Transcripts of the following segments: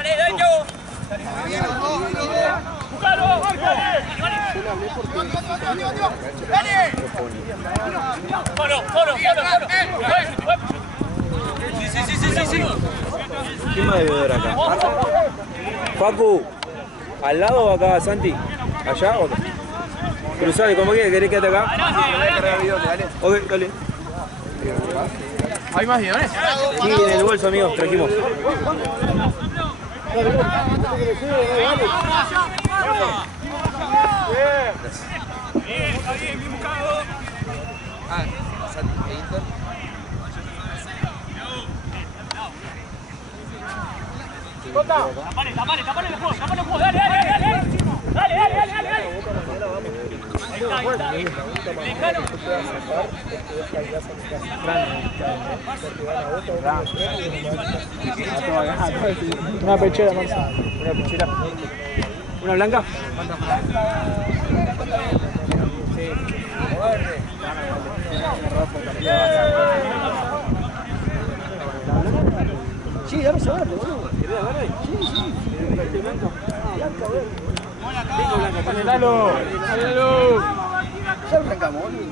Dale, Daño. ¡Búscalo! ¡Dale! ¡Solo! Sí. ¿Quién más debe ver acá? Facu, ¿al lado o acá, Santi? ¿Allá o acá? Cruzale, ¿cómo querés quedarte acá? Ok, dale. ¿Hay más guiones? Sí, en el bolso, amigos, trajimos. Bien buscado. Santi e Inter. Tapale el juego, dale. Dale. Ahí está. Una pechera, Marcia. Una pechera. ¿Una blanca? Sí, dame esa verde, boludo. ¿Querés la verde? Sí. Dalo. Ya arrancamos, boludo.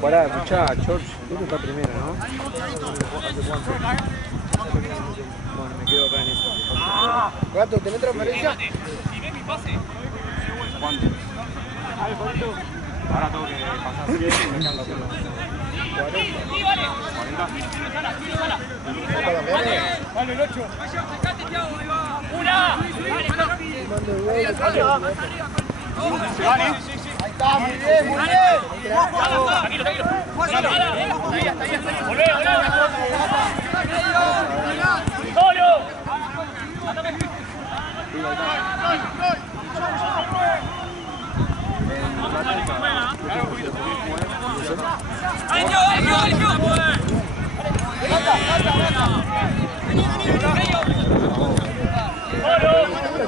Pará, muchachos. ¿Dónde está primero, no? ¿Hace cuánto? Bueno, me quedo acá en eso. Gato, ¿tenés transferencia? Si ves mi pase. ¿Cuánto? Ahora tengo que pasar 100 y me quedan los 40. Sí, vale. 40. Vale, el 8. Una. Vale. Ahí está, muy bien. Tranquilo. Ahí está. Volvé. Solo.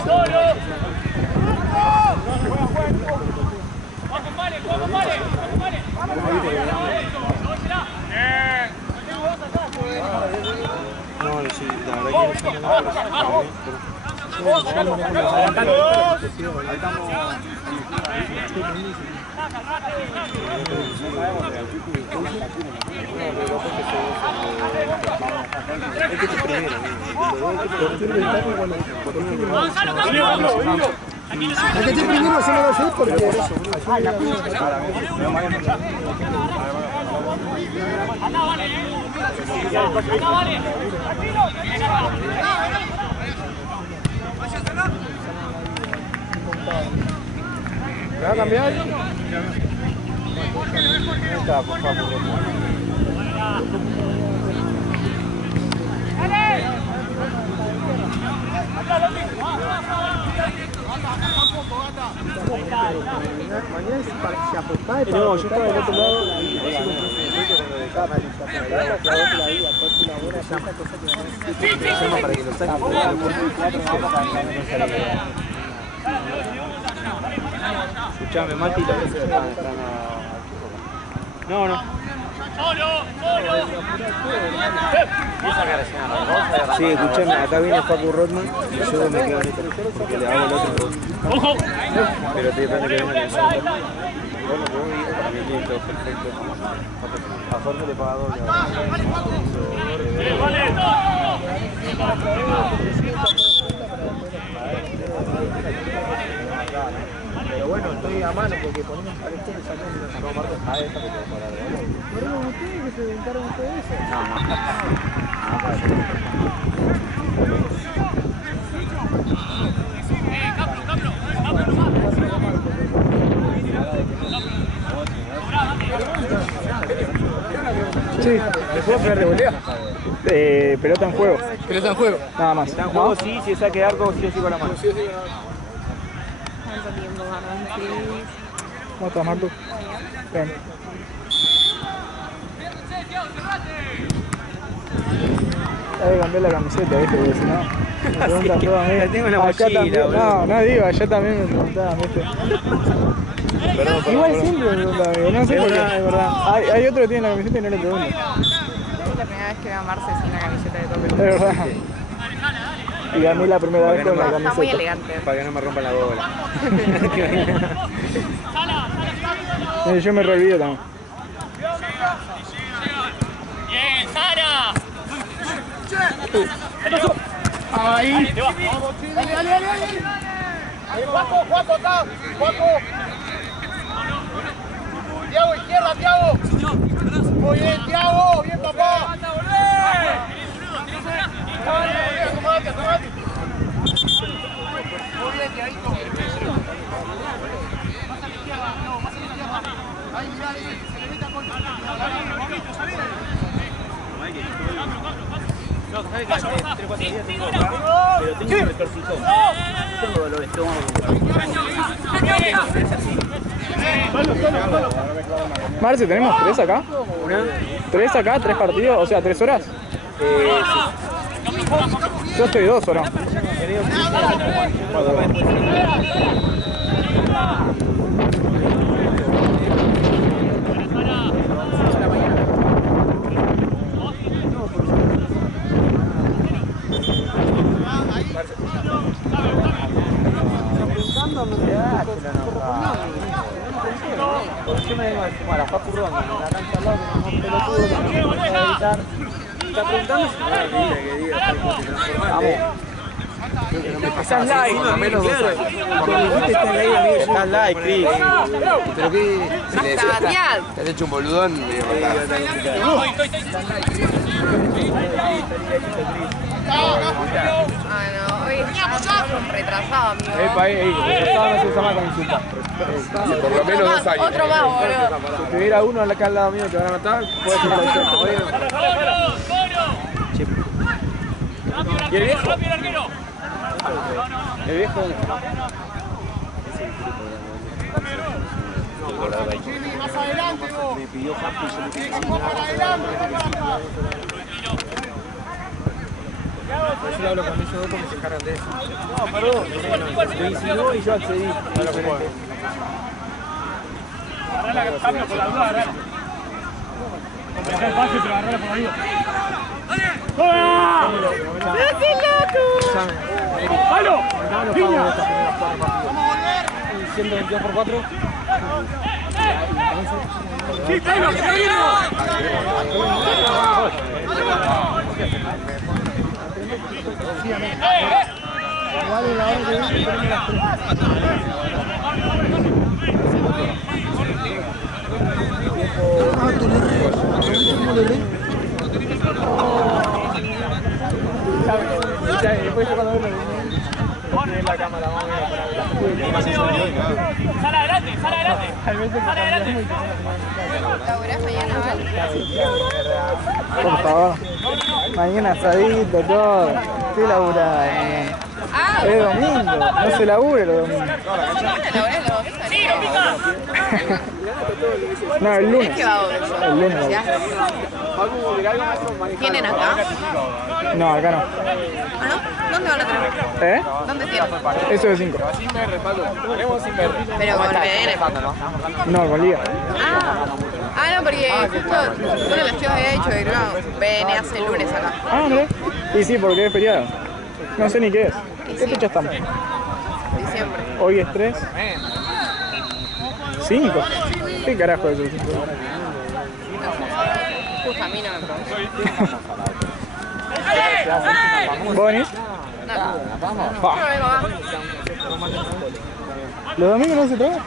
Solo. Vale. No, sí, la verdad que Hay que ir primero a hacer la base porque... Vale. ¿Me va a cambiar? está, por favor. Mañana se apostaba. No, yo estaba del otro lado. Para que lo saquen. Escuchame, Mati, no. Solo. Sí, escuchame, acá viene Facu Rodman y yo me quedo en esto porque le hago el otro. Ojo. Pero te depende que venga en el segundo. Bueno, yo digo para mí todo perfecto. A Jorge le paga doble. Pero bueno, estoy a mano porque ponemos a esto y sacamos y sacamos Marcos a esta que tengo para dar. Pero ustedes que se inventaron ustedes eso. Sí, ¿le puedo pegar de volea? Pelota en juego. Pelota en juego. Nada más. Está en juego, sí, si es saque de arco, sí o sí con la mano. ¿Cómo estás, Martu? Bien. Hay que cambiar la camiseta, ¿viste? Porque si no, me preguntan todo a mí. La tengo en la Allá mochila, también, boludo. no digo, allá también me preguntaban, ¿viste? Igual siempre me preguntan, amigo, no sé Es por qué. verdad, es verdad. Hay otro que tiene la camiseta y no le pregunto. Es la primera vez que veo a Marce sin la camiseta de todo Es verdad. Y a mí la primera vez con la Está muy camiseta. elegante. Para que no me rompan la bola. Yo me reolvido también. Bien, Sara. Ahí. Te va. Juaco, acá. Juaco. Tiago, izquierda, Tiago. Muy bien, Tiago. Bien, papá. Muy bien, Tiaguito. Ahí, mirá, ahí. Se le meta con... No, ¿sabes que hace 3-4 días tengo acá? Pero tengo un retorcijón. Tengo dolor de estómago. Marce, ¿tenemos 3 acá? ¿Una? ¿3 acá? ¿3 partidos? O sea, 3 horas. Yo estoy 2 horas. ¿Por qué me vengo a la Facu Ronda? En la cancha al lado que no pelotudo que no me puede evitar. Está preguntando si que diga Estás live, menos 2 años. Estás live, amigo. Estás live, Cris. ¿Pero qué? Si le decís, Material. ¿te has hecho un boludón? Ah, no, hoy está retrasado, amigo. Retrasado no se usa más camiseta. Por lo menos 2 años. Otro más, boludo. Si tuviera uno acá al lado mío que van a matar, puede ser ¿Y el viejo? Rápido, arquero. el viejo. Jimmy, más adelante, vos. Me pidió Happy, yo le pedí Para adelante, papá. Yo le hablo con ellos dos porque se encargan de eso. No, perdón. Me insinuó y yo accedí a lo que me Agarrala, cambio por la duda, agarrala. Completar el pase, pero agarrala por la duda. ¡Palo! ¡Piña! 122 por 4. ¡Sí, Taylor, que está bien! Igual en la hora que viene tenemos las 3. Después yo cuando veo en la cámara, vamos a ¡Sale adelante, sale adelante! ¡Sale adelante! ¿Laburás mañana, Val? por favor. Mañana asadito, todo. ¿Qué labura? Ah, Es domingo, no se labura los domingos. ¿mañana laburás los domingos? ¡Sí, lo pica! No, el lunes. ¿Qué va hoy? El lunes. ¿Tienen acá? No, acá no. ¿Ah, no? ¿Dónde van a tener? ¿Eh? ¿Dónde tienen? Eso de 5. Pero con BDN. No, con Liga. Ah, no, porque justo uno de los chicos había dicho que no, BN hace el lunes acá. Ah, mira. Y sí, porque es feriado. No sé ni qué es. ¿Qué fecha estamos? Diciembre. Hoy es 3. 5. ¿Qué carajo es eso? Justo a mí no me preguntó. ¿Vos venís? No, no Pa. vengo más. ¿Los domingos no se trabaja?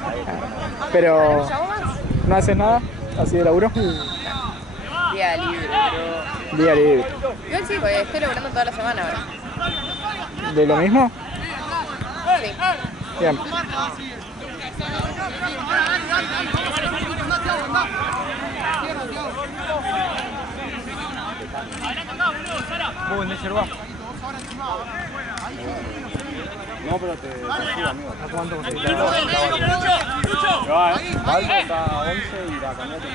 Pero ¿Llamo más? no haces nada así de laburo. Día libre, pero... Día libre. Igual sí, porque estoy laburando toda la semana ahora. ¿De lo mismo? Sí. Bien. ¿Vos vendés yerba? No, pero te ayuda, amigo. ¿A cuánto conseguiste? Valdo está a 11 y la camioneta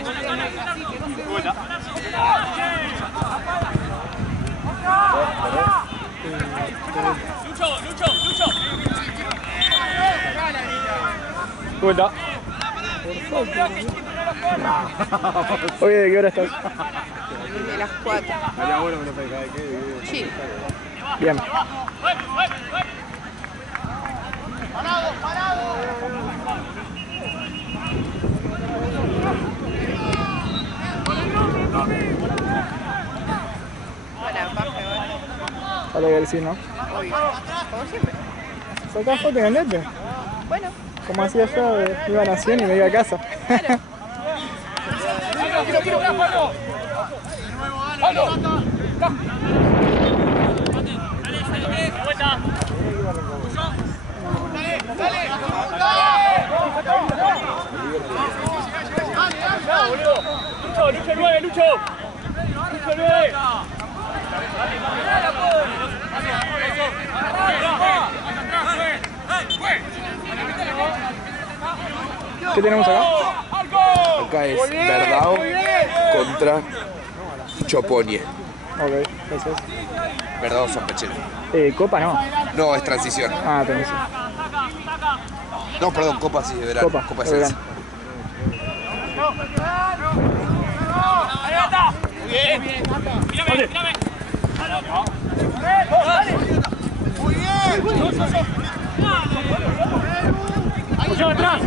Vuelta. Oye, ¿de qué hora estás? De las 4. Sí. Bien. Para baja, Para que sí, ¿no? obvio. Como siempre. Sacá foto en el net. Bueno, Como hacía yo, iba a Nación y me iba a casa. claro. Lucho, Lucho 9, Lucho. Lucho 9. ¿Qué tenemos acá? Acá es Verdao contra Choponie. Ok, gracias. Verdao son pecheros. Copa no. No, es transición. Ah, tenés. No, perdón, Copa sí, de verano. Copa, es de esa. Atrás.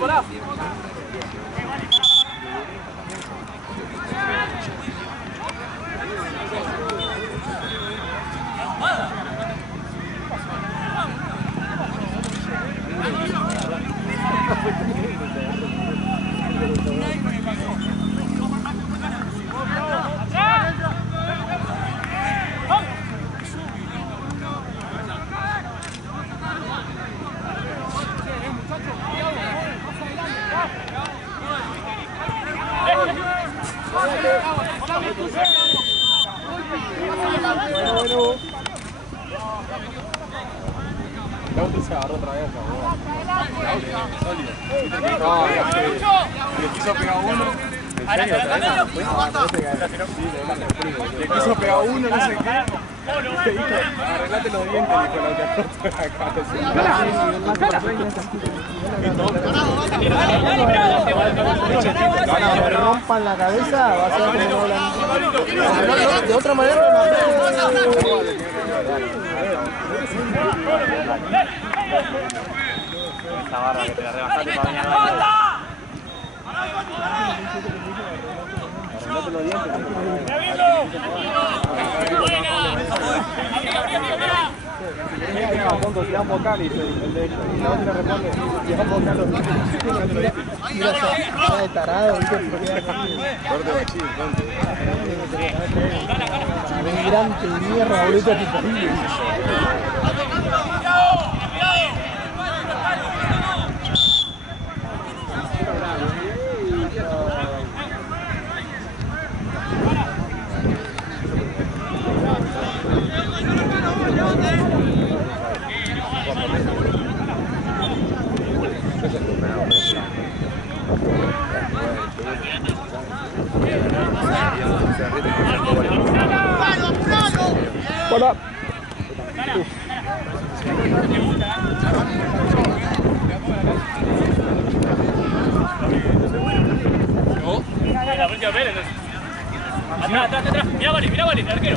Pará. Se agarró otra vez, le quiso pegar uno. Le quiso pegar uno, no sé qué. Le dijo, arreglate los dientes, dijo la otra. Me rompan la cabeza, va a ser como la... De otra manera Esa barra que te la rebajaste para venir a Si dan vocal y la otra responde, si dan vocal Mira esa de tarado, ¿viste? Un gran mierda, boludo, tipo. Hola. La próxima Pérez. Atrás. Mirá, Vale, arquero.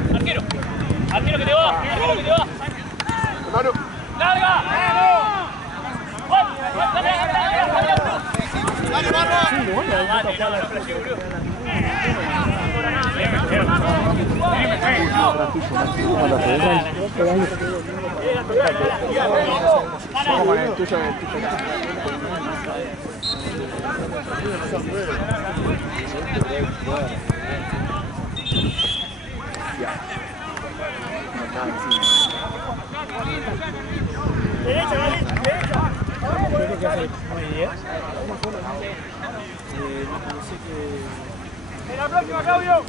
Arquero que te va. ¡Larga! ¡Dale, como en el tuyo. Derecha. Muy bien. ¡En la próxima, Claudio!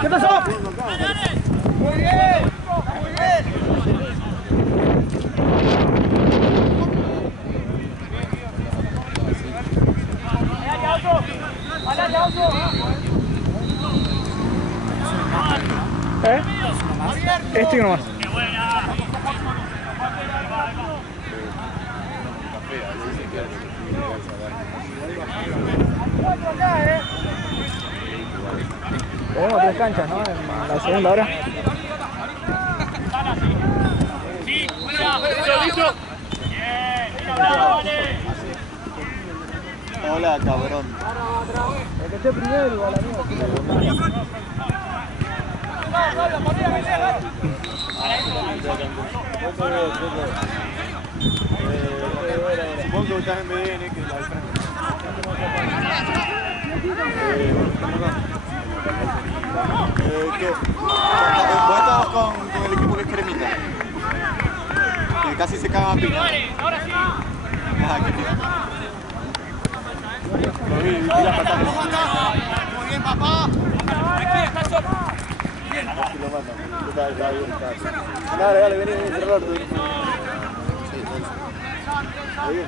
¿Qué pasó? Muy bien. Muy bien. ¿Eh? Este y uno más. Tenemos 3 canchas, ¿no? En la segunda hora. Sí, listo. Bien, bravo, vale. Hola, cabrón. El que esté primero igual a mí. Supongo que estás en BDN, que es la del frente. Vos estabas con el equipo que es Cremita. Que casi se cagan a piña. Ahora sí. Ah, qué tío. Lo vi las patadas. Muy bien, papá. Aquí está Sopa. Casi lo matan. Está bien, está bien. Dale, vení, cerrar. Ahí,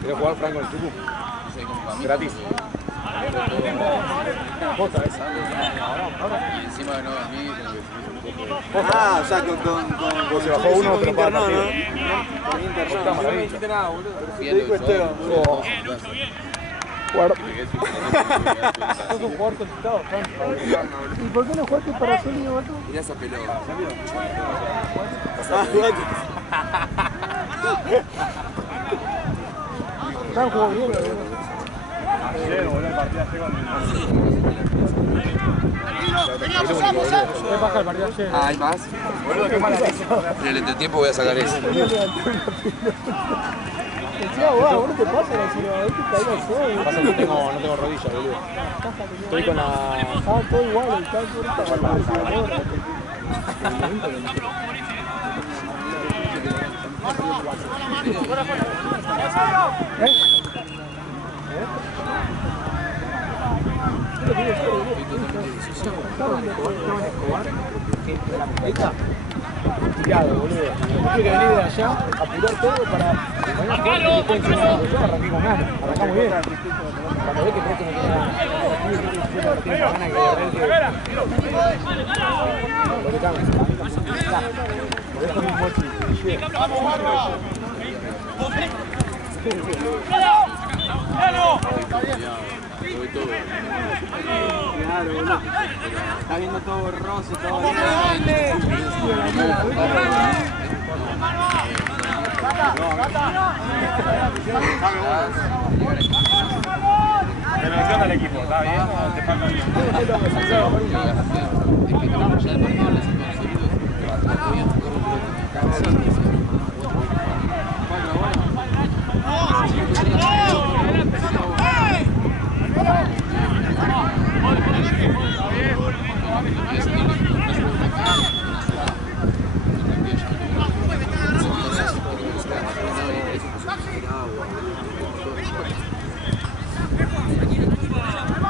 ¿Quieres jugar Franco en el truco? Gratis. Y encima de no dormir, ah, o sea, con Se bajó uno, pero para internado, partido. ¿no? Con internado. No me dijiste nada, boludo. Te dijo Esteban. Guarda. Sos un jugador consultado, Frank. ¿Y por qué no jugaste para Sol y no Gato? mirá esa pelota. Ah, jugaste. Frank jugó bien, Ayer, boludo, el partido ayer con ¿qué pasa el partido ayer? Ah, ¿hay más? boludo, qué mala leche. En el entretiempo voy a sacar eso. Decía, wow, ¿no te pasa la ciudad? ¿Viste que ahí no Pasa que no tengo rodilla, boludo. Estoy con la... Ah, todo igual, está ahorita. Tirado, boludo. Tiene que venir de allá, apurar todo para mañana y después encima yo arranqué con ganas, arrancamos bien. Cuando ve que creo que no tiene ganas, tiene ganas que lo que cambia, por eso mismo es cliché. Claro, boludo. Está viendo todo borroso, todo Selecciona el equipo, ¿está bien? Te falta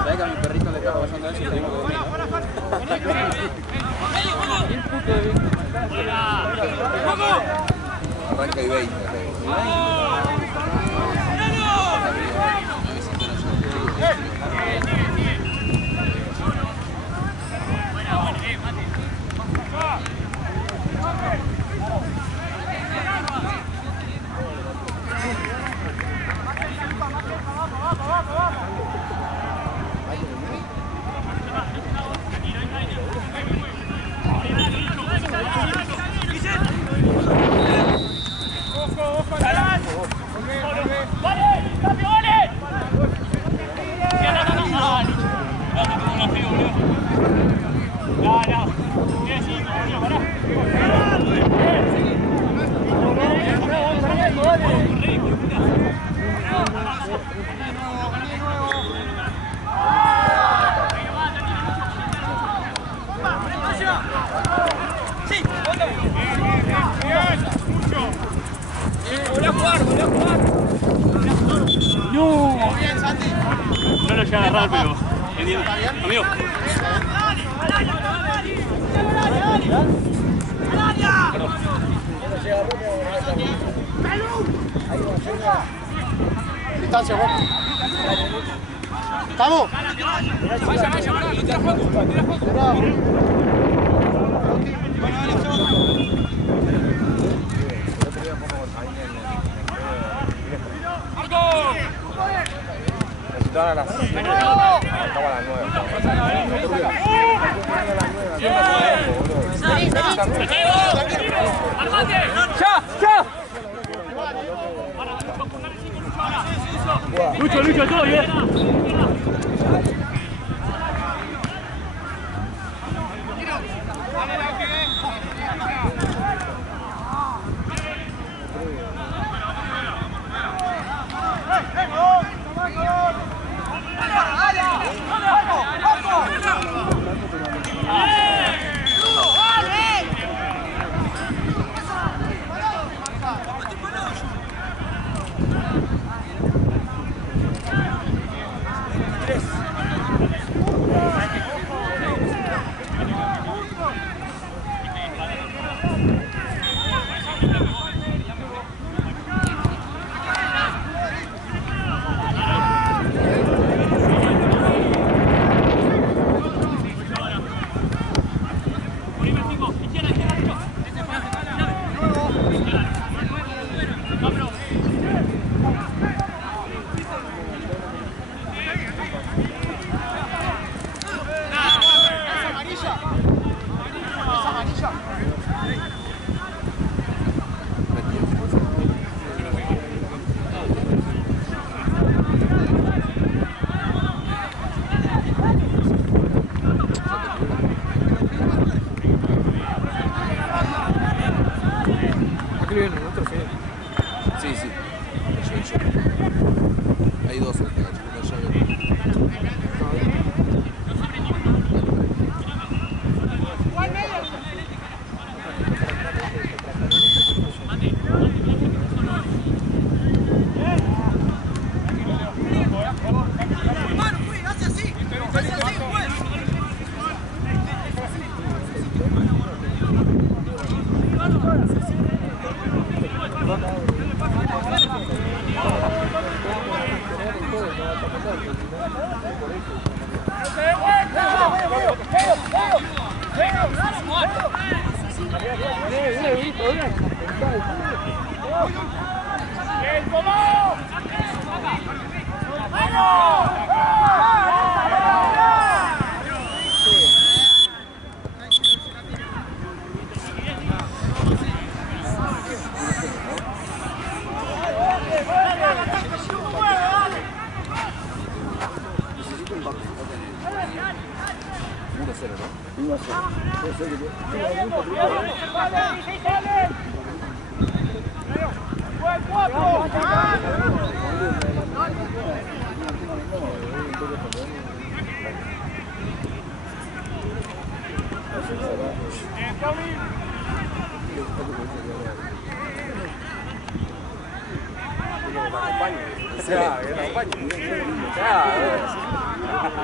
¿Sabes que a mi perrito le está pasando eso? Tengo que dormir. Arranca y 20. No lo llega a agarrar, pero... Amigo. Distancia, vos. ¿Estamos? Vaya, ahora, lo tira Juanjo, tira Juanjo. Necesitaban a las 5. Acaba a las 9. ¡Ya! Lucho, todo bien. Hay dos en esta cancha, una llave.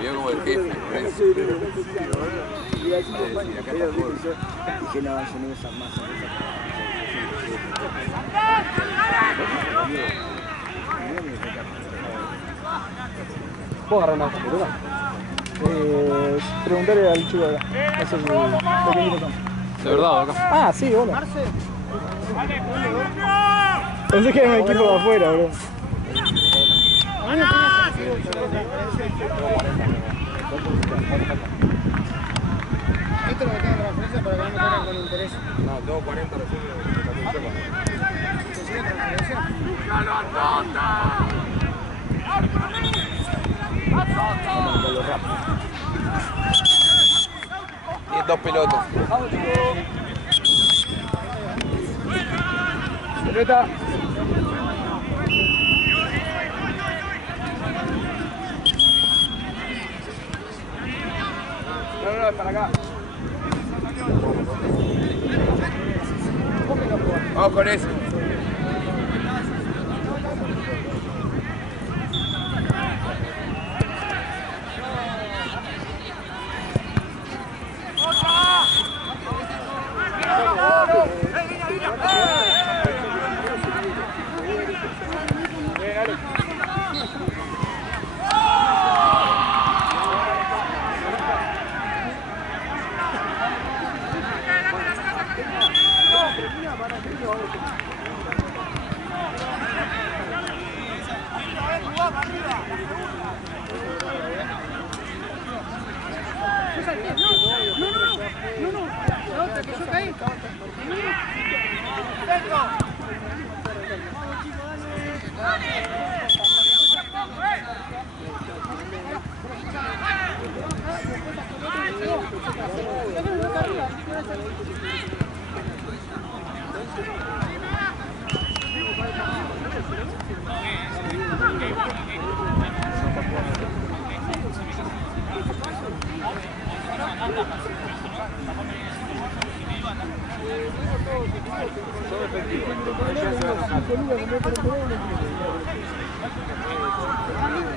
Yo como el jefe. Dije, no, yo no uso más. ¿Puedo agarrar una captura? Preguntarle al chico de acá. No sé si pequeñito son. ¿De verdad acá? Ah, sí, bueno. Pensé que era un equipo de afuera, bro. Esto es lo que tengo transferencia para que no me cobren con interés. No, tengo 40 recién. ¿Se sigue transferencia? tiene 2 pelotas. Vamos, chicos. Pelota. No, para acá. Vamos con eso.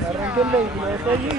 Arranqué el vehículo, después allí y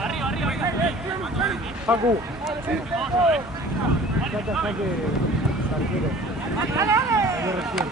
Arriba, Facu. Saque arquero. Yo recién.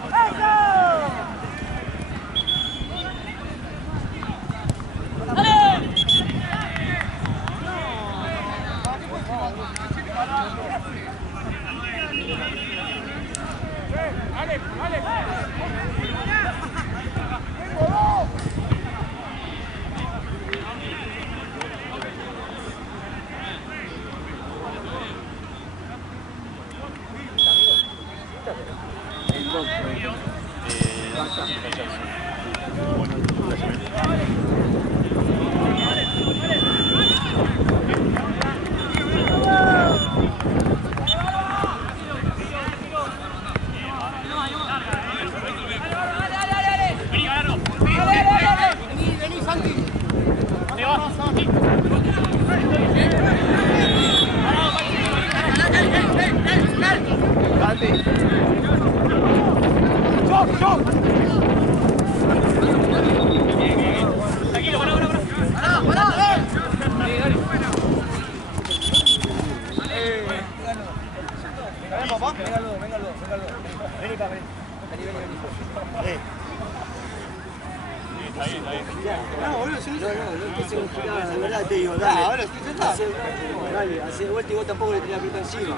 Dale, hace de vuelta y vos tampoco le tenés la pelota encima.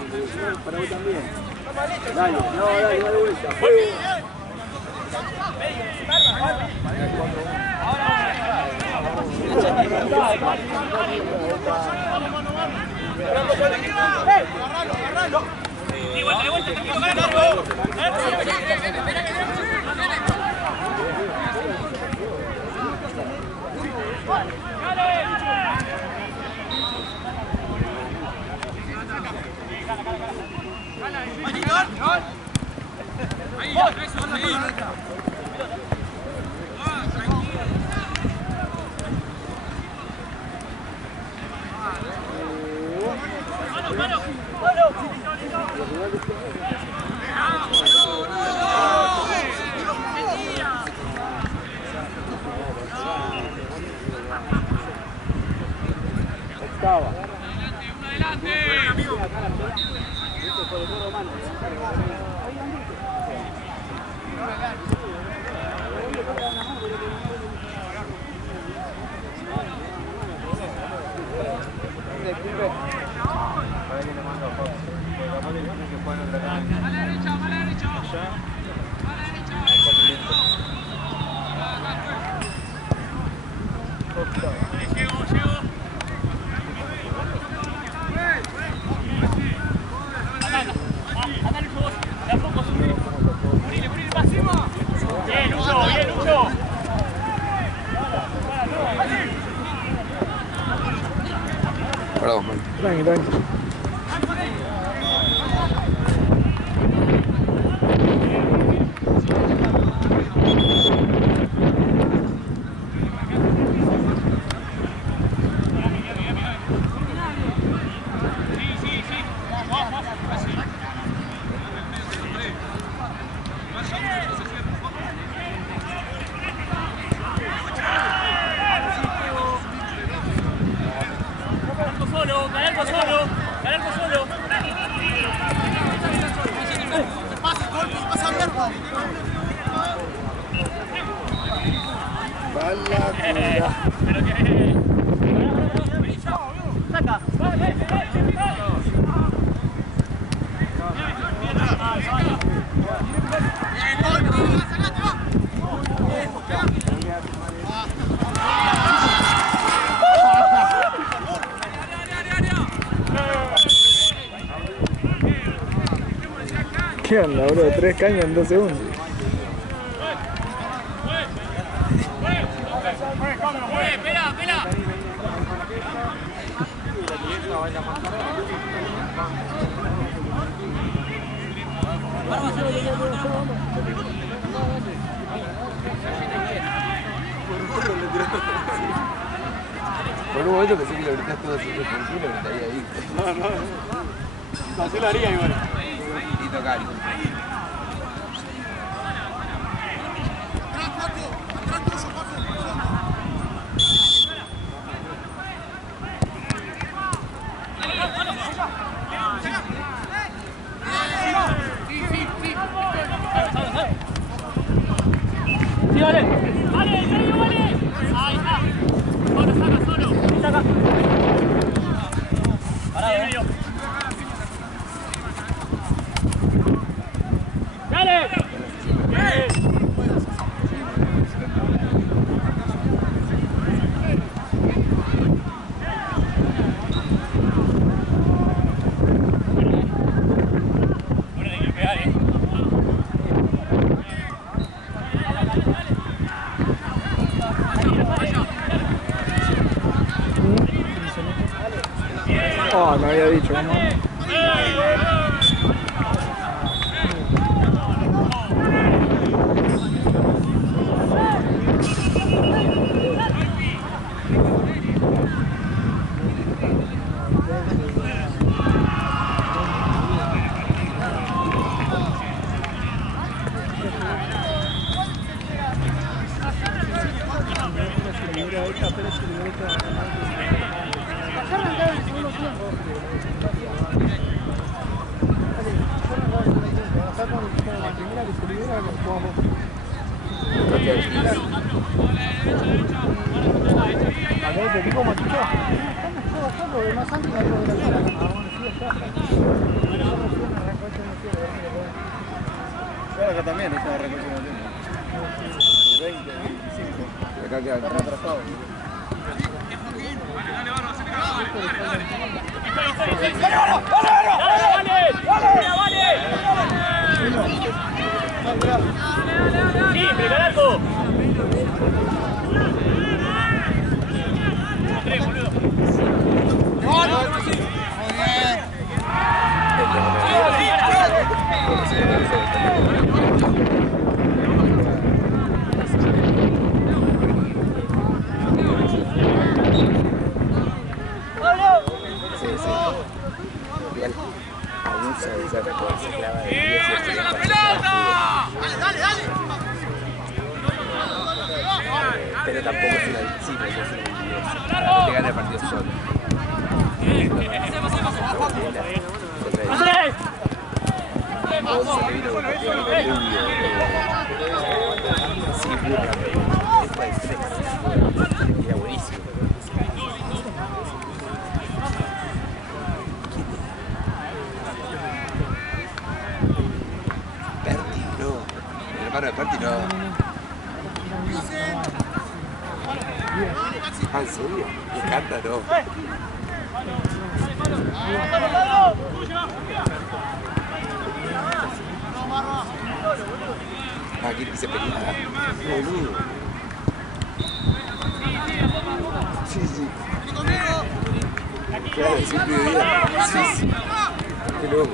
Para vos también. Dale, dale vuelta. Perdón, man. Tranqui. ¿Qué onda, bro? 3 cañas en 2 segundos. Por un momento pensé que lo gritaste todo así, ¿por qué lo gritaría ahí? No, así lo haría igual. Y tocar. Sí, vale. Vale, en serio, vale. Ahí está. Solo, saca, solo. Saca. Parado, medio. Dale. Bien. Oh, me había dicho, ¿cómo? Acá también está recursos. 20, 25. Acá queda. Está retrasado. Sí, preparado. Pero tampoco es una disciplina, es una no te gana el partido solo. Sí, muy rápido. Era buenísimo. Perti, no. El hermano de Perti no. Ah, ¿en serio? Me encanta, ¿no? Ah, ¿quién dice película? Boludo. Sí, sí. Claro, siempre de día. Sí, sí. Qué loco.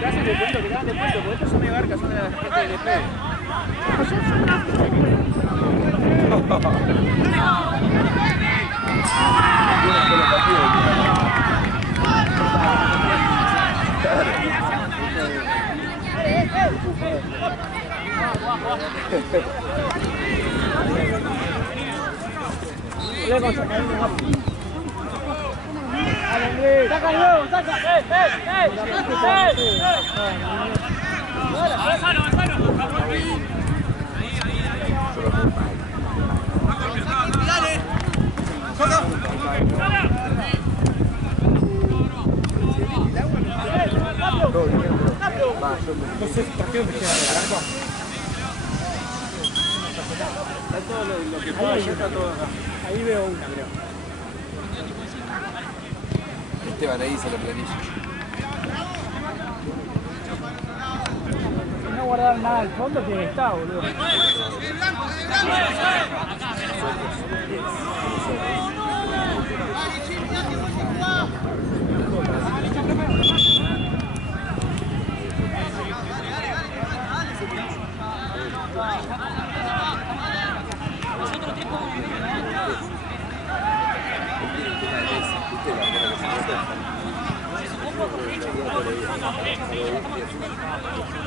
Casi te cuento que dan descuento, porque estos son de barca, son de la gente de DP. ¡Saca luego! ¡Saca! ¡Avanzalo! ¡Dale! No sé, trajeron que sea de arco. Está todo lo que pueda, ya está todo acá. Ahí veo una, creo. Esteban ahí hizo la planilla. Si no guardaron nada al fondo, tiene que estar, boludo.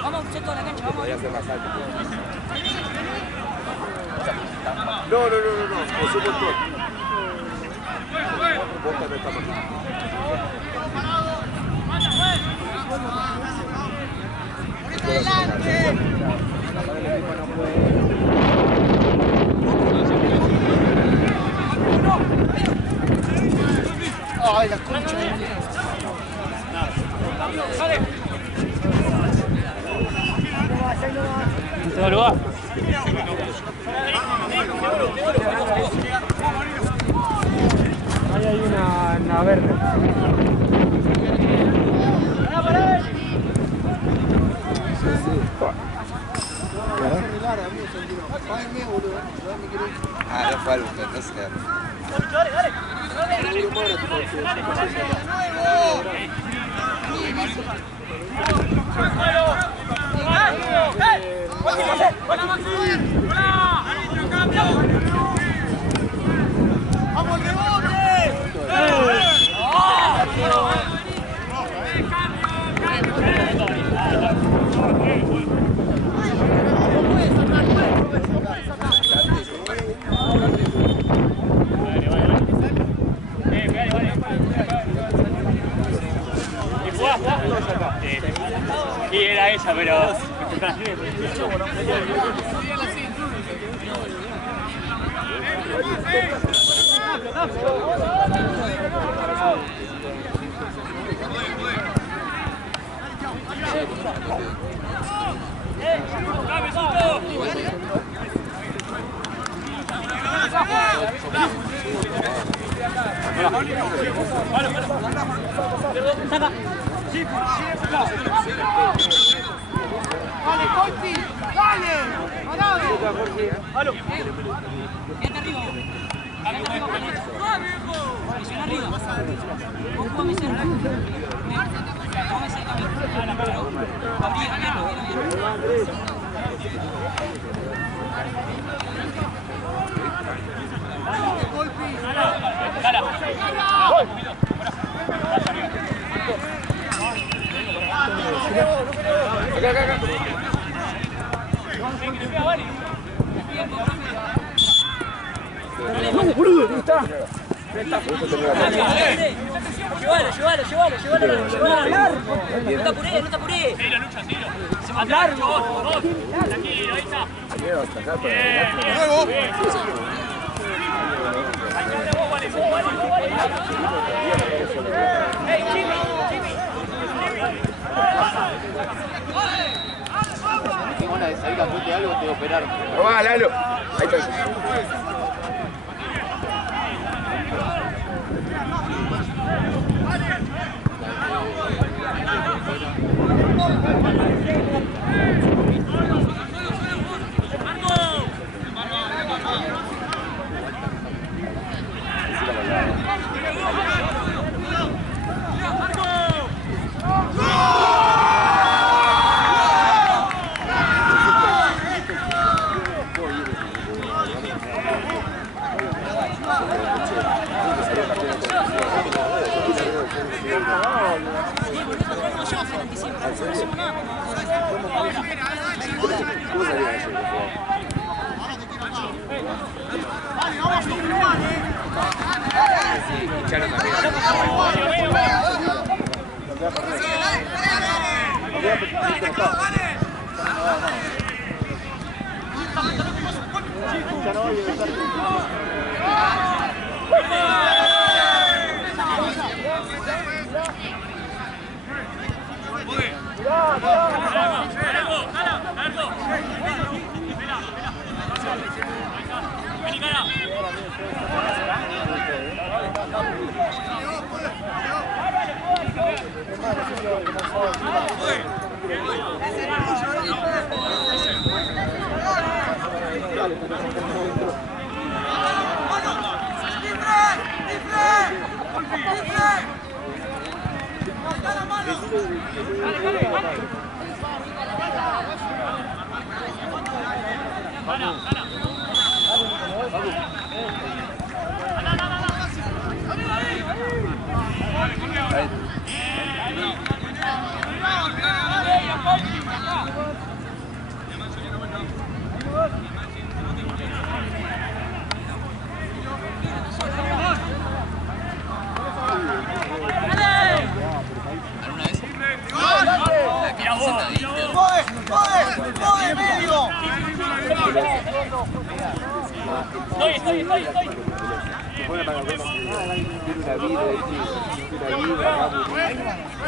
Vamos, cheto a la cancha, vamos. Podría ser más alto. No, eso es todo. Boca no está mal. Ay, la concha. ¿En todo lugar? Ahí hay una verde. Ah, no fue algo, no sé. ¡Vamos, rebote! Sí, era esa, pero... ¡Dale, Colpi! ¡Dale! ¡Parado! Quédate arriba. Quédate arriba, presiona arriba. Vos jugame cerca. Jugame cerca a mí. Abrí, abierlo. ¡No, boludo! ¿Dónde está? Llévalo. No te apuré. Sí, la lucha, sí. Se va a largo. Vos. Tranquilo, ahí está. ¡Ey, Jimmy! Tengo una de salir a de algo, te operaron. ¡No va, Lalo! Ahí está.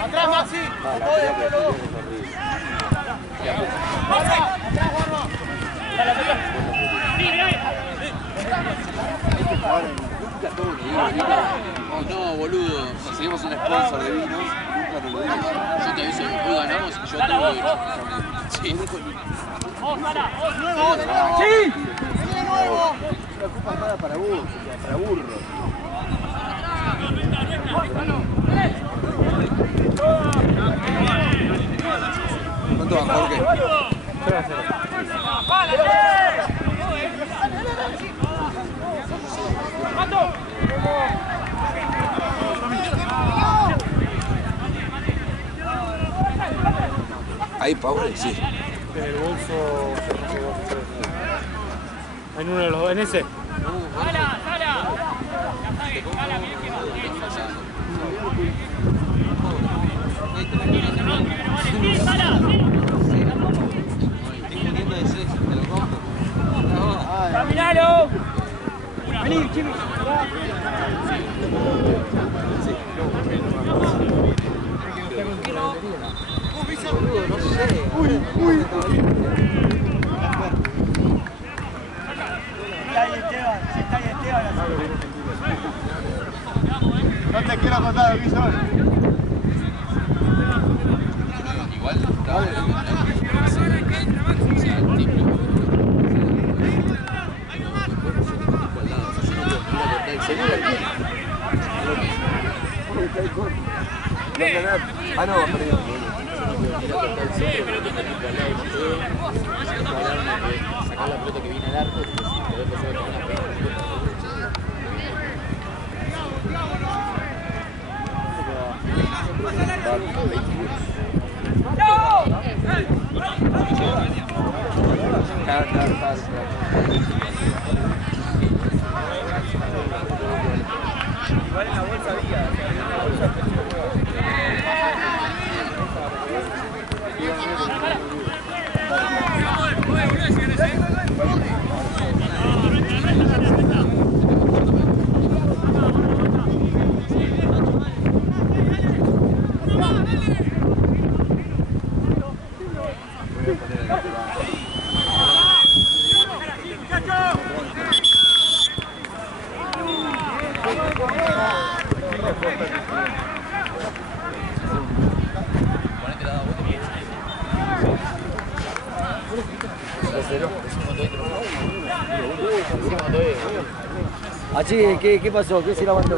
Atrás, Maxi. Oh no, boludo, conseguimos un sponsor de vinos, nunca nos lo dimos. Yo te aviso, después ganamos y yo te lo doy. Sí. ¡Sí! Una copa armada para vos, para burros. ¿Cuánto va, Jorge? 3-0. Ahí, Paul, sí. En el bolso. En uno de los dos, en ese. ¡Sala! ¡Sala! ¡Sala, bien que ¡Caminalo! Vení, Jimmy. No te quiero contar lo que hizo hoy. Igual, Ah, no, perdió. sacar la pelota que viene al arco, pero después se va a tomar la pelota. Igual en la bolsa había. Así, ¿qué pasó? ¿Qué se la mandó?